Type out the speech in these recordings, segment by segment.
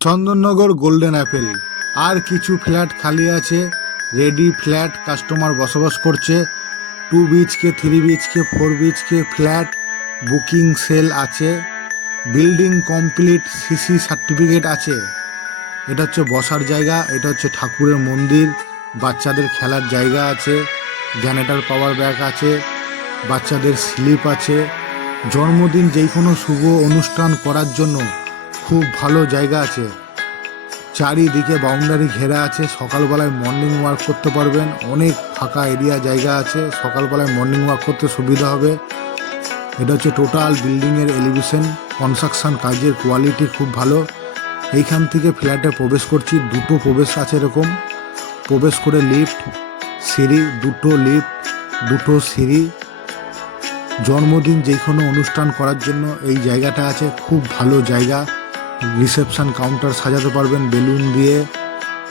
Chandannagar golden Apple. আর কিছু flat খালি আছে, রেডি ফ্ল্যাট, কাস্টমার বসবাস করছে। 2 BHK 3 BHK 4 BHK flat booking sale আছে। বিল্ডিং কমপ্লিট, সিসি সার্টিফিকেট আছে। এটা হচ্ছে বসার জায়গা, এটা হচ্ছে ঠাকুরের মন্দির, বাচ্চাদের খেলার জায়গা আছে, জেনারেটর পাওয়ার ব্যাগ আছে, বাচ্চাদের স্লিপ আছে। জন্মদিন যে কোনো শুভ অনুষ্ঠান করার জন্য খুব ভালো জায়গা আছে। চারিদিকে বাউন্ডারি ঘেরা আছে, সকালবেলায় মর্নিং ওয়াক করতে পারবেন। অনেক ফাঁকা এরিয়া জায়গা আছে, সকালবেলায় মর্নিং ওয়াক করতে সুবিধা হবে। এটা হচ্ছে টোটাল বিল্ডিংয়ের এলিভেশন, কনস্ট্রাকশন কাজের কোয়ালিটি খুব ভালো। এইখান থেকে ফ্ল্যাটে প্রবেশ করছি, দুটো প্রবেশ আছে এরকম। প্রবেশ করে লিফট, সিঁড়ি, দুটো লিফট, দুটো সিঁড়ি। জন্মদিন যে কোনো অনুষ্ঠান করার জন্য এই জায়গাটা আছে, খুব ভালো জায়গা। রিসেপশন কাউন্টার সাজাতে পারবেন বেলুন দিয়ে,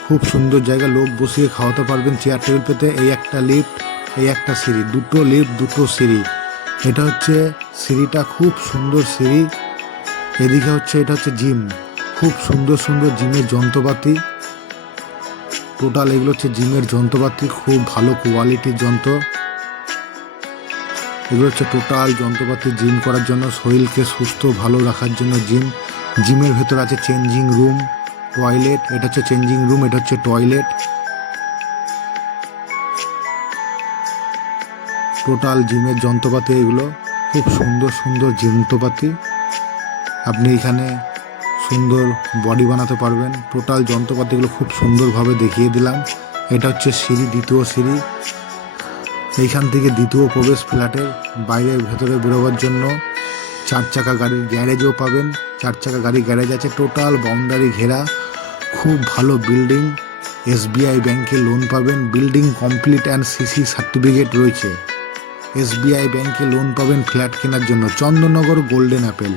খুব সুন্দর জায়গা। লোক বসিয়ে খাওয়াতে পারবেন চেয়ার টেবিল পেতে। এই একটা লিফট, এই একটা সিঁড়ি, দুটো লিফট, দুটো সিঁড়ি। এটা হচ্ছে সিঁড়িটা, খুব সুন্দর সিঁড়ি। এদিকে হচ্ছে, এটা হচ্ছে জিম, খুব সুন্দর সুন্দর জিমের যন্ত্রপাতি। টোটাল এগুলো হচ্ছে জিমের যন্ত্রপাতি, খুব ভালো কোয়ালিটির যন্ত্র। এগুলো হচ্ছে টোটাল যন্ত্রপাতি জিম করার জন্য, শরীরকে সুস্থ ভালো রাখার জন্য জিম। জিমের ভেতর আছে চেঞ্জিং রুম, টয়লেট। এটা হচ্ছে চেঞ্জিং রুম, এটা হচ্ছে টয়লেট। টোটাল জিমের যন্ত্রপাতি এগুলো, খুব সুন্দর সুন্দর যন্ত্রপাতি। আপনি এখানে সুন্দর বডি বানাতে পারবেন। টোটাল যন্ত্রপাতিগুলো খুব সুন্দরভাবে দেখিয়ে দিলাম। এটা হচ্ছে সিঁড়ি, দ্বিতীয় সিঁড়ি। এইখান থেকে দ্বিতীয় প্রবেশ ফ্ল্যাটের। বাইরে ভেতরে বেরোবার জন্য 4 চাকা গাড়ির গ্যারেজও পাবেন। 4 চাকা গাড়ি গ্যারেজ আছে, টোটাল বাউন্ডারি ঘেরা, খুব ভালো বিল্ডিং। SBI ব্যাংকে লোন পাবেন, building complete and CC certificate রয়েছে। SBI ব্যাংকে লোন পাবেন ফ্ল্যাট কেনার জন্য। Chandannagar golden Apple.